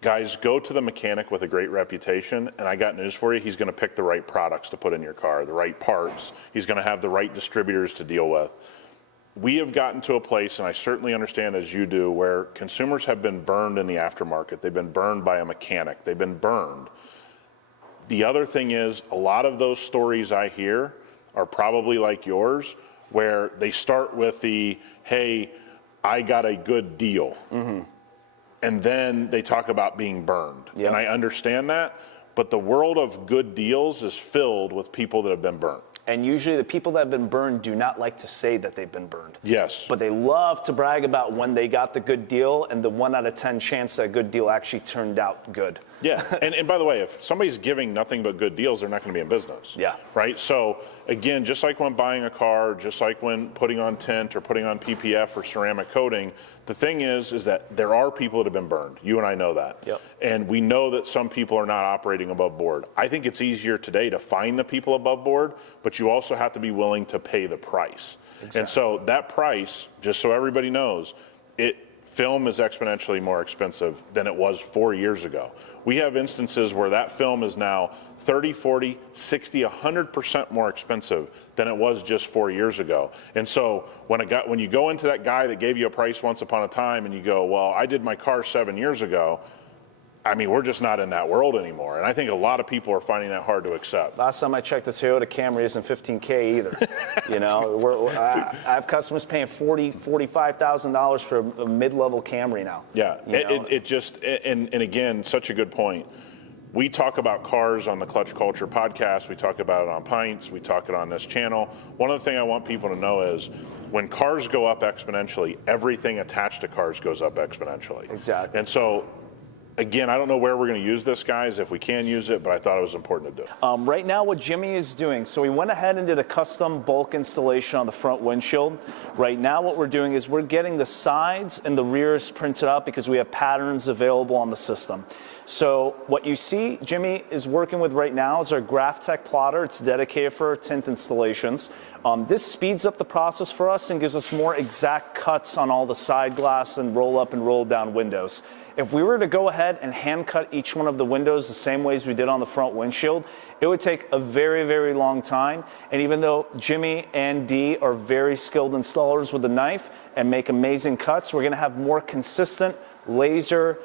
Guys, go to the mechanic with a great reputation, and I got news for you. He's going to pick the right products to put in your car, the right parts. He's going to have the right distributors to deal with. We have gotten to a place, and I certainly understand as you do, where consumers have been burned in the aftermarket. They've been burned by a mechanic. They've been burned. The other thing is, a lot of those stories I hear are probably like yours, where they start with the, hey, I got a good deal. And then they talk about being burned. And I understand that, but the world of good deals is filled with people that have been burned. And usually the people that have been burned do not like to say that they've been burned. Yes. But they love to brag about when they got the good deal and the 1 out of 10 chance that good deal actually turned out good. Yeah. And by the way, if somebody's giving nothing but good deals, they're not going to be in business. Yeah. Right? So again, just like when buying a car, just like when putting on tint or putting on PPF or ceramic coating, the thing is that there are people that have been burned. You and I know that. Yep. And we know that some people are not operating above board. I think it's easier today to find the people above board, but you also have to be willing to pay the price. Exactly. And so that price, just so everybody knows, film is exponentially more expensive than it was 4 years ago. We have instances where that film is now 30, 40, 60, 100% more expensive than it was just 4 years ago. And so when you go into that guy that gave you a price once upon a time and you go, well, I did my car 7 years ago, I mean, we're just not in that world anymore. And I think a lot of people are finding that hard to accept. Last time I checked, the Toyota Camry isn't $15K either. You know, I have customers paying $45,000 for a mid-level Camry now. Yeah, it just, and again, such a good point. We talk about cars on the Clutch Culture podcast. We talk about it on Pints. We talk it on this channel. One of the things I want people to know is when cars go up exponentially, everything attached to cars goes up exponentially. Exactly. And so, again, I don't know where we're going to use this, guys, if we can use it, but I thought it was important to do. Right now, what Jimmy is doing, so we went ahead and did a custom bulk installation on the front windshield. Right now, what we're doing is we're getting the sides and the rears printed out because we have patterns available on the system. So what you see Jimmy is working with right now is our GraphTech plotter. It's dedicated for tint installations. This speeds up the process for us and gives us more exact cuts on all the side glass and roll up and roll down windows. If we were to go ahead and hand cut each one of the windows the same ways we did on the front windshield, it would take a very, very long time. And even though Jimmy and Dee are very skilled installers with a knife and make amazing cuts, we're going to have more consistent laser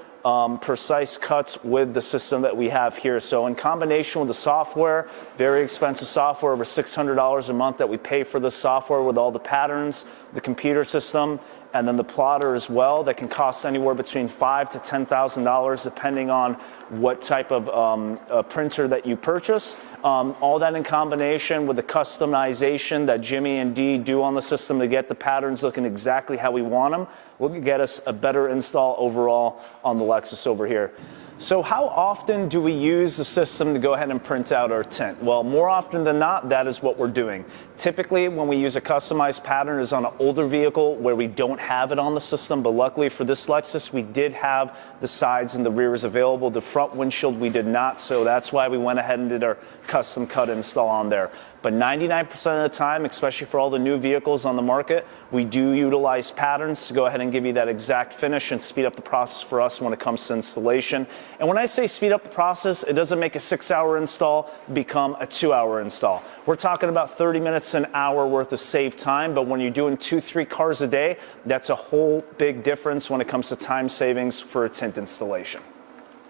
precise cuts with the system that we have here. So in combination with the software, very expensive software, over $600 a month that we pay for the software with all the patterns, the computer system, and then the plotter as well, that can cost anywhere between $5,000 to $10,000 depending on what type of printer that you purchase. All that in combination with the customization that Jimmy and Dee do on the system to get the patterns looking exactly how we want them, will get us a better install overall on the Lexus over here. So how often do we use the system to go ahead and print out our tint? Well, more often than not, that is what we're doing. Typically, when we use a customized pattern is on an older vehicle where we don't have it on the system, but luckily for this Lexus, we did have the sides and the rears available. The front windshield, we did not, so that's why we went ahead and did our custom cut install on there. But 99% of the time, especially for all the new vehicles on the market, we do utilize patterns to go ahead and give you that exact finish and speed up the process for us when it comes to installation. And when I say speed up the process, it doesn't make a 6-hour install become a 2-hour install. We're talking about 30 minutes to an hour worth of saved time, but when you're doing 2-3 cars a day, that's a whole big difference when it comes to time savings for a tint installation.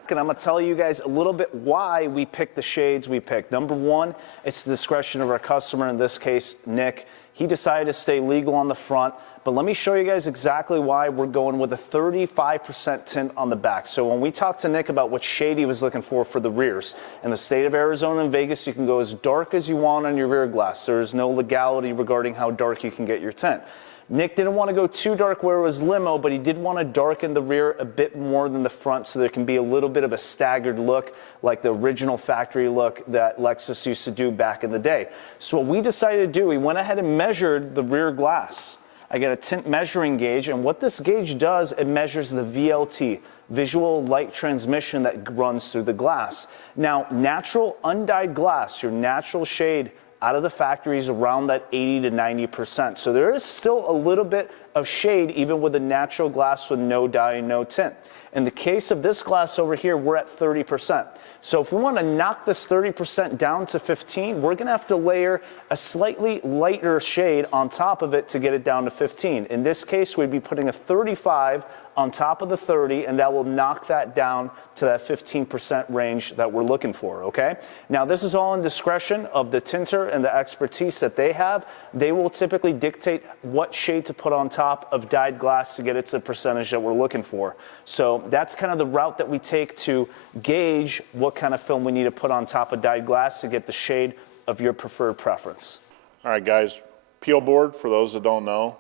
And I'm going to tell you guys a little bit why we picked the shades we picked. Number one, it's the discretion of our customer, in this case, Nick. He decided to stay legal on the front, but let me show you guys exactly why we're going with a 35% tint on the back. So when we talked to Nick about what shade he was looking for the rears, in the state of Arizona and Vegas, you can go as dark as you want on your rear glass. There's no legality regarding how dark you can get your tint. Nick didn't want to go too dark where it was limo, but he did want to darken the rear a bit more than the front so there can be a little bit of a staggered look like the original factory look that Lexus used to do back in the day. So what we decided to do, we went ahead and measured the rear glass. I got a tint measuring gauge, and what this gauge does, it measures the VLT, visual light transmission, that runs through the glass. Now, natural undyed glass, your natural shade out of the factory is around that 80 to 90%. So there is still a little bit of shade even with a natural glass with no dye and no tint. In the case of this glass over here, we're at 30%. So if we want to knock this 30% down to 15, we're going to have to layer a slightly lighter shade on top of it to get it down to 15. In this case, we'd be putting a 35 on top of the 30, and that will knock that down to that 15% range that we're looking for, okay? Now, this is all in discretion of the tinter and the expertise that they have. They will typically dictate what shade to put on top of dyed glass to get it to the percentage that we're looking for. So that's kind of the route that we take to gauge what kind of film we need to put on top of dyed glass to get the shade of your preferred preference. All right, guys, peel board, for those that don't know,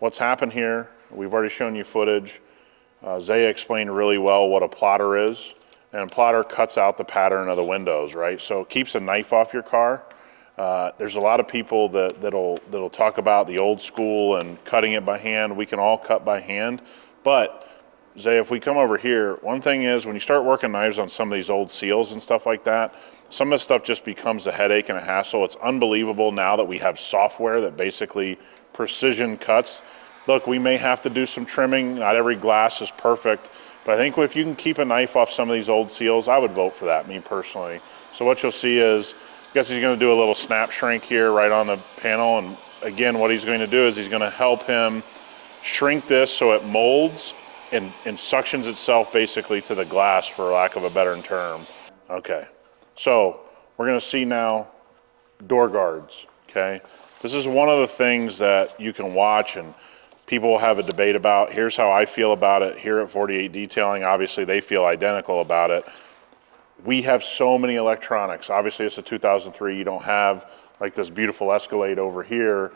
what's happened here, we've already shown you footage. Zaia explained really well what a plotter is, and a plotter cuts out the pattern of the windows, right? So it keeps a knife off your car. There's a lot of people that'll talk about the old school and cutting it by hand. We can all cut by hand, but Zaia, if we come over here, one thing is when you start working knives on some of these old seals and stuff like that, some of this stuff just becomes a headache and a hassle. It's unbelievable now that we have software that basically precision cuts. Look, we may have to do some trimming. Not every glass is perfect, but I think if you can keep a knife off some of these old seals, I would vote for that, me personally. So what you'll see is, I guess he's going to do a little snap shrink here right on the panel, and again, what he's going to do is he's going to help him shrink this so it molds and suctions itself basically to the glass, for lack of a better term. Okay, so we're going to see now door guards, okay? This is one of the things that you can watch and people will have a debate about. Here's how I feel about it here at 48 Detailing. Obviously, they feel identical about it. We have so many electronics. Obviously, it's a 2003. You don't have like this beautiful Escalade over here.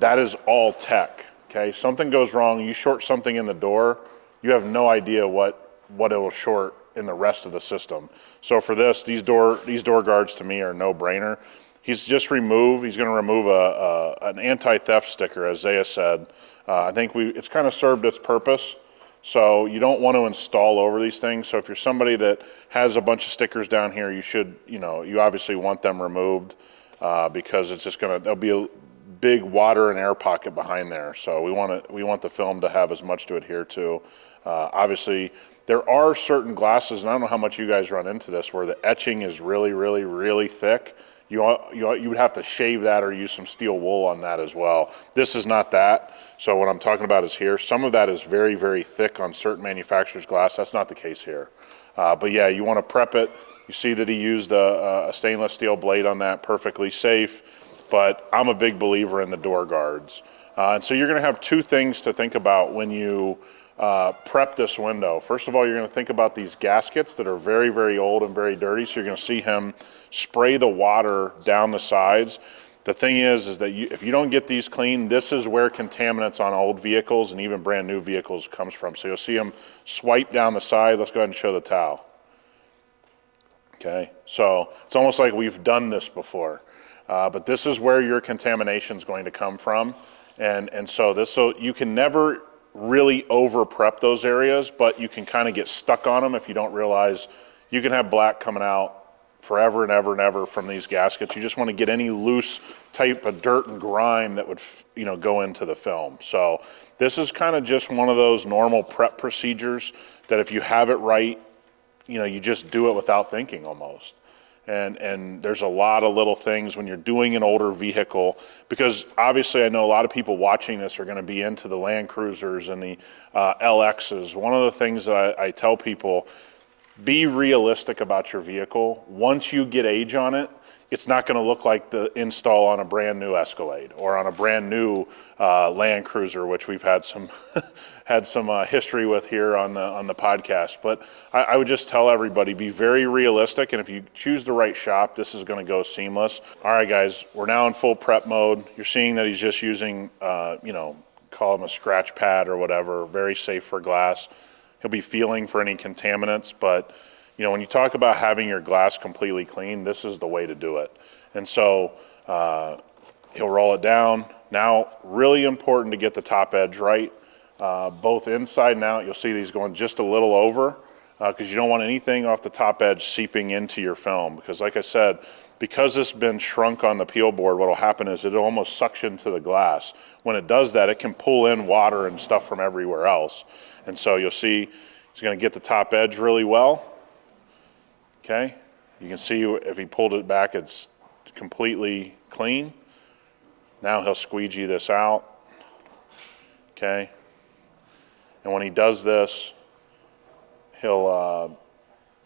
That is all tech, okay? Something goes wrong, you short something in the door, you have no idea what it will short in the rest of the system. So for this, these door guards to me are no-brainer. He's going to remove an anti-theft sticker, as Zaia said. I think it's kind of served its purpose. So you don't want to install over these things. So if you're somebody that has a bunch of stickers down here, you obviously want them removed because it's just there'll be a big water and air pocket behind there. So we want the film to have as much to adhere to. Obviously, there are certain glasses, and I don't know how much you guys run into this, where the etching is really, really, really thick. you would have to shave that or use some steel wool on that as well. This is not that. So what I'm talking about is here. Some of that is very, very thick on certain manufacturers' glass. That's not the case here. But yeah, you want to prep it. You see that he used a stainless steel blade on that, perfectly safe. But I'm a big believer in the door guards. And so you're going to have two things to think about when you prep this window. First of all, you're going to think about these gaskets that are very, very old and very dirty. So you're going to see him spray the water down the sides. The thing is that if you don't get these clean, this is where contaminants on old vehicles and even brand new vehicles comes from. So you'll see him swipe down the side. Let's go ahead and show the towel. Okay, so it's almost like we've done this before. But this is where your contamination is going to come from. And so you can never really over prep those areas, but you can kind of get stuck on them if you don't realize you can have black coming out forever and ever and ever from these gaskets. You just want to get any loose type of dirt and grime that would, go into the film. So this is kind of just one of those normal prep procedures that if you have it right, you just do it without thinking almost. And there's a lot of little things when you're doing an older vehicle, because obviously I know a lot of people watching this are going to be into the Land Cruisers and the LXs. One of the things that I tell people, be realistic about your vehicle. Once you get age on it, it's not going to look like the install on a brand new Escalade or on a brand new Land Cruiser, which we've had some history with here on the podcast. But I would just tell everybody, be very realistic, and if you choose the right shop, this is going to go seamless. All right, guys, we're now in full prep mode. You're seeing that he's just using, call him a scratch pad or whatever, very safe for glass. He'll be feeling for any contaminants, but when you talk about having your glass completely clean, this is the way to do it. And so he'll roll it down. Now, really important to get the top edge right, both inside and out. You'll see these going just a little over because you don't want anything off the top edge seeping into your film, because like I said, because it's been shrunk on the peel board, what will happen is it'll almost suction to the glass. When it does that, it can pull in water and stuff from everywhere else. And so you'll see he's going to get the top edge really well. Okay, you can see if he pulled it back, it's completely clean. Now he'll squeegee this out. Okay, and when he does this, he'll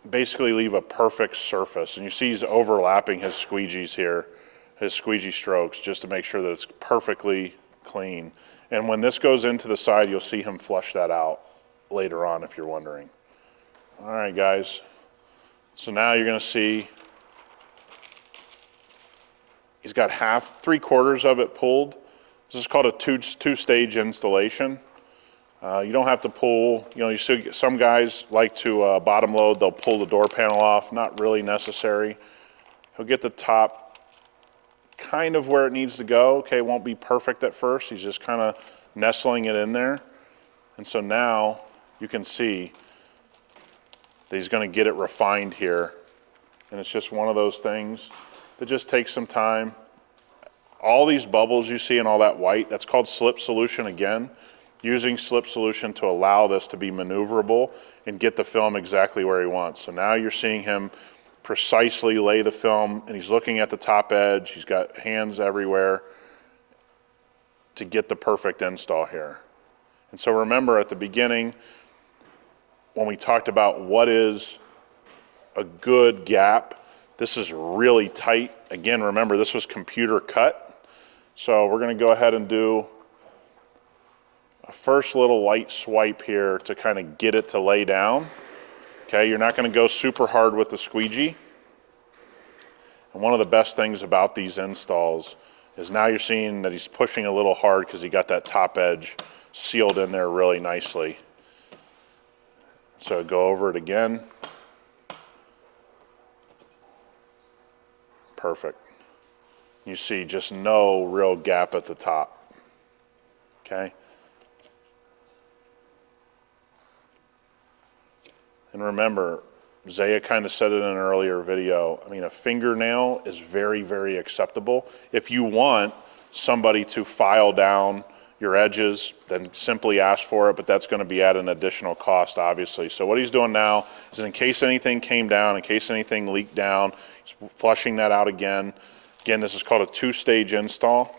basically leave a perfect surface. And you see he's overlapping his squeegees here, his squeegee strokes, just to make sure that it's perfectly clean. And when this goes into the side, you'll see him flush that out later on if you're wondering. All right, guys. So now you're going to see he's got three-quarters of it pulled. This is called a two-stage installation. You don't have to pull, you see some guys like to bottom load, they'll pull the door panel off, not really necessary. He'll get the top kind of where it needs to go. Okay, it won't be perfect at first. He's just kind of nestling it in there. And so now you can see that he's going to get it refined here. And it's just one of those things that just takes some time. All these bubbles you see and all that white, that's called slip solution again. Using slip solution to allow this to be maneuverable and get the film exactly where he wants. So now you're seeing him precisely lay the film, and he's looking at the top edge. He's got hands everywhere to get the perfect install here. And so remember at the beginning, when we talked about what is a good gap, this is really tight. Again, remember, this was computer cut. So we're going to go ahead and do a first little light swipe here to kind of get it to lay down. Okay, you're not going to go super hard with the squeegee. And one of the best things about these installs is now you're seeing that he's pushing a little hard because he got that top edge sealed in there really nicely. So go over it again. Perfect. You see just no real gap at the top. Okay? And remember, Zaia kind of said it in an earlier video. I mean, a fingernail is very, very acceptable. If you want somebody to file down, your edges, then simply ask for it, but that's going to be at an additional cost, obviously. So what he's doing now is in case anything came down, in case anything leaked down, he's flushing that out again. Again, this is called a two-stage install.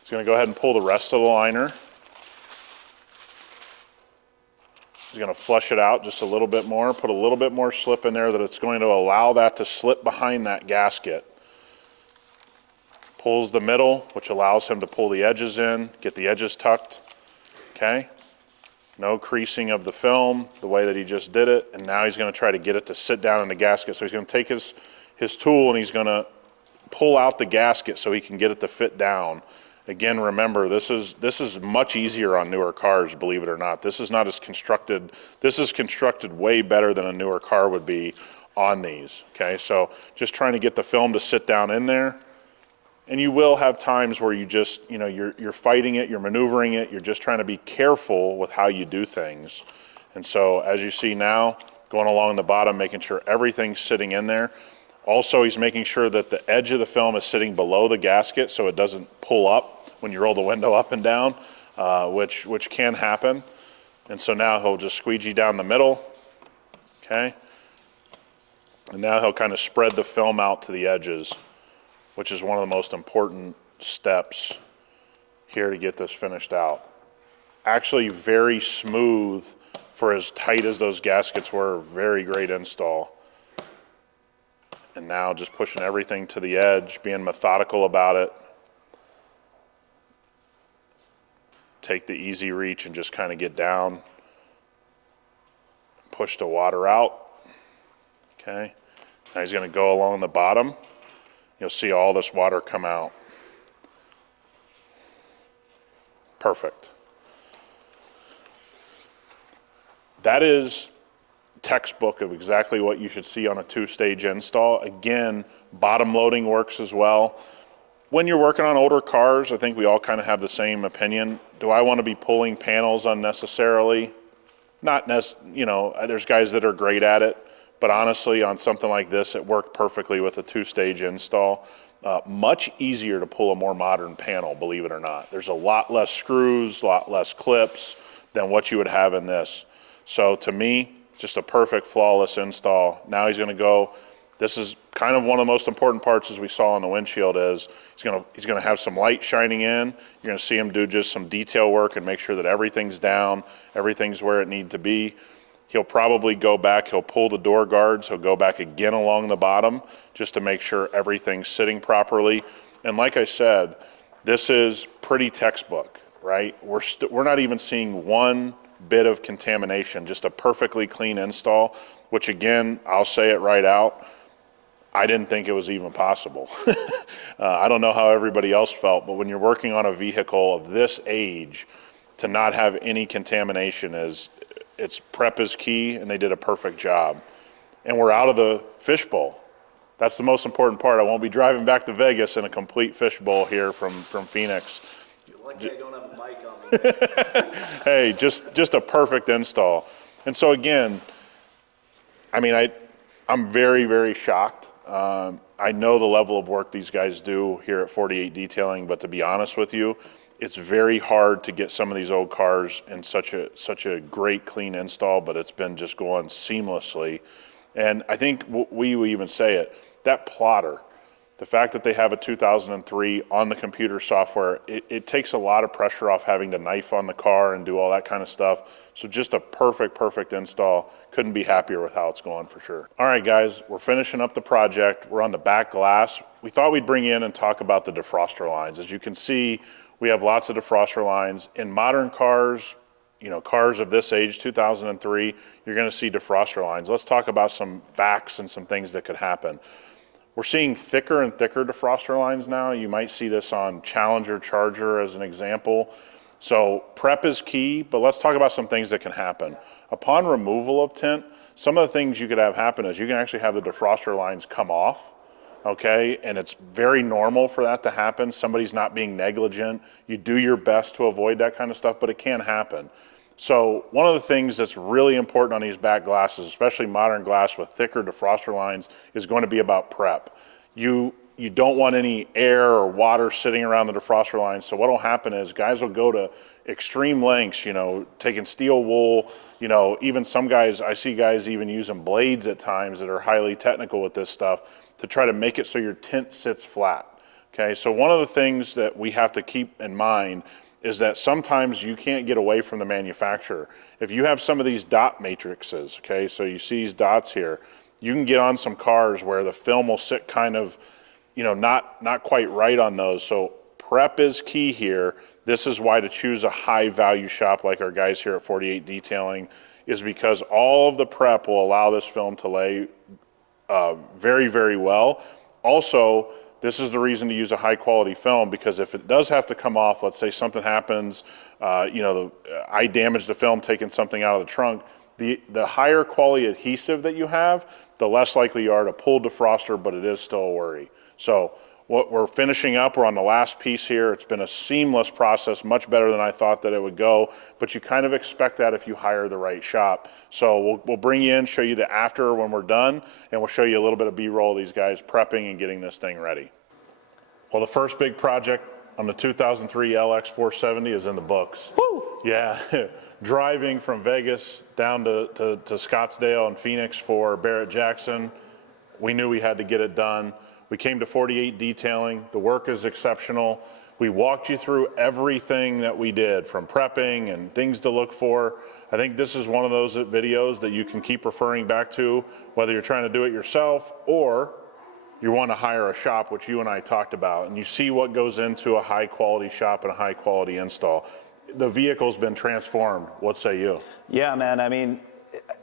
He's going to go ahead and pull the rest of the liner. He's going to flush it out just a little bit more, put a little bit more slip in there that it's going to allow that to slip behind that gasket. Pulls the middle, which allows him to pull the edges in, get the edges tucked, okay? No creasing of the film the way that he just did it, and now he's going to try to get it to sit down in the gasket. So he's going to take his tool and he's going to pull out the gasket so he can get it to fit down. Again, remember, this is much easier on newer cars, believe it or not. This is not as constructed, this is constructed way better than a newer car would be on these, okay? So just trying to get the film to sit down in there. And you will have times where you just, you know, you're fighting it, you're maneuvering it, you're just trying to be careful with how you do things. And so as you see now, going along the bottom, making sure everything's sitting in there. Also, he's making sure that the edge of the film is sitting below the gasket so it doesn't pull up when you roll the window up and down, which can happen. And so now he'll just squeegee down the middle, okay? And now he'll kind of spread the film out to the edges, which is one of the most important steps here to get this finished out. Actually very smooth for as tight as those gaskets were, very great install. And now just pushing everything to the edge, being methodical about it. Take the easy reach and just kind of get down. Push the water out, okay? Now he's gonna go along the bottom. You'll see all this water come out. Perfect. That is textbook of exactly what you should see on a two-stage install. Again, bottom loading works as well. When you're working on older cars, I think we all kind of have the same opinion. Do I want to be pulling panels unnecessarily? Not necessarily, you know, there's guys that are great at it. But honestly, on something like this, it worked perfectly with a two-stage install. Much easier to pull a more modern panel, believe it or not. There's a lot less screws, a lot less clips than what you would have in this. So to me, just a perfect, flawless install. Now he's gonna go, this is kind of one of the most important parts as we saw on the windshield is, he's gonna have some light shining in. You're gonna see him do just some detail work and make sure that everything's down, everything's where it needs to be. He'll probably go back, he'll pull the door guards, he'll go back again along the bottom just to make sure everything's sitting properly. And like I said, this is pretty textbook, right? We're not even seeing one bit of contamination, just a perfectly clean install, which again, I'll say it right out, I didn't think it was even possible. I don't know how everybody else felt, but when you're working on a vehicle of this age, to not have any contamination prep is key, and they did a perfect job. And we're out of the fishbowl. That's the most important part. I won't be driving back to Vegas in a complete fishbowl here from Phoenix. You're lucky I don't have a mic on me. Hey, just a perfect install. And so again, I mean, I'm very, very shocked. I know the level of work these guys do here at 48 Detailing, but to be honest with you, it's very hard to get some of these old cars in such a great clean install, but it's been just going seamlessly. And I think we even say it, that plotter, the fact that they have a 2003 on the computer software, it takes a lot of pressure off having to knife on the car and do all that kind of stuff. So just a perfect install. Couldn't be happier with how it's going for sure. All right, guys, we're finishing up the project. We're on the back glass. We thought we'd bring in and talk about the defroster lines. As you can see, we have lots of defroster lines. In modern cars, you know, cars of this age, 2003, you're gonna see defroster lines. Let's talk about some facts and some things that could happen. We're seeing thicker and thicker defroster lines now. You might see this on Challenger Charger as an example. So prep is key, but let's talk about some things that can happen. Upon removal of tint, some of the things you could have happen is you can actually have the defroster lines come off, okay? And it's very normal for that to happen. Somebody's not being negligent. You do your best to avoid that kind of stuff, but it can happen. So one of the things that's really important on these back glasses, especially modern glass with thicker defroster lines, is going to be about prep. You you don't want any air or water sitting around the defroster line. So what will happen is guys will go to extreme lengths, taking steel wool, even some guys, I see guys even using blades at times that are highly technical with this stuff to try to make it so your tint sits flat. Okay, so one of the things that we have to keep in mind is that sometimes you can't get away from the manufacturer. If you have some of these dot matrices, okay, so you see these dots here, you can get on some cars where the film will sit kind of, not quite right on those. So prep is key here. This is why to choose a high value shop like our guys here at 48 Detailing is because all of the prep will allow this film to lay very, very well. Also, this is the reason to use a high quality film because if it does have to come off, let's say something happens, I damaged the film taking something out of the trunk, the higher quality adhesive that you have, the less likely you are to pull defroster, but it is still a worry. So what we're finishing up, we're on the last piece here. It's been a seamless process, much better than I thought that it would go, but you kind of expect that if you hire the right shop. So we'll bring you in, show you the after when we're done, and we'll show you a little bit of B-roll of these guys prepping and getting this thing ready. Well, the first big project on the 2003 LX 470 is in the books. Woo! Yeah, driving from Vegas down to Scottsdale and Phoenix for Barrett Jackson, we knew we had to get it done. We came to 48 Detailing. The work is exceptional. We walked you through everything that we did from prepping and things to look for. I think this is one of those videos that you can keep referring back to, whether you're trying to do it yourself or you want to hire a shop, which you and I talked about, and you see what goes into a high quality shop and a high quality install. The vehicle's been transformed. What say you? Yeah, man. I mean,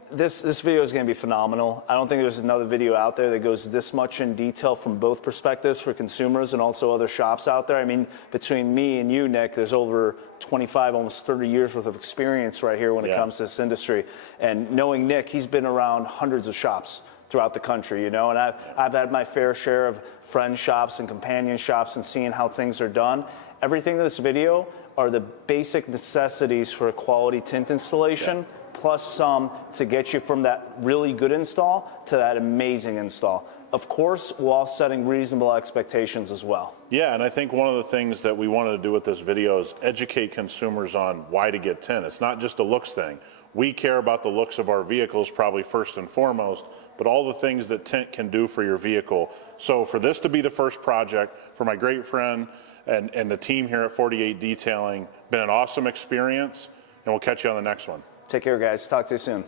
this video is going to be phenomenal. I don't think there's another video out there that goes this much in detail from both perspectives for consumers and also other shops out there. I mean, between me and you, Nick, there's over 25, almost 30 years worth of experience right here when it comes to this industry. And knowing Nick, he's been around hundreds of shops throughout the country, and I've had my fair share of friend shops and companion shops and seeing how things are done. Everything in this video are the basic necessities for a quality tint installation, plus some to get you from that really good install to that amazing install. Of course, while setting reasonable expectations as well. Yeah, and I think one of the things that we wanted to do with this video is educate consumers on why to get tint. It's not just a looks thing. We care about the looks of our vehicles probably first and foremost, but all the things that tint can do for your vehicle. So for this to be the first project, for my great friend and the team here at 48 Detailing, been an awesome experience, and we'll catch you on the next one. Take care, guys. Talk to you soon.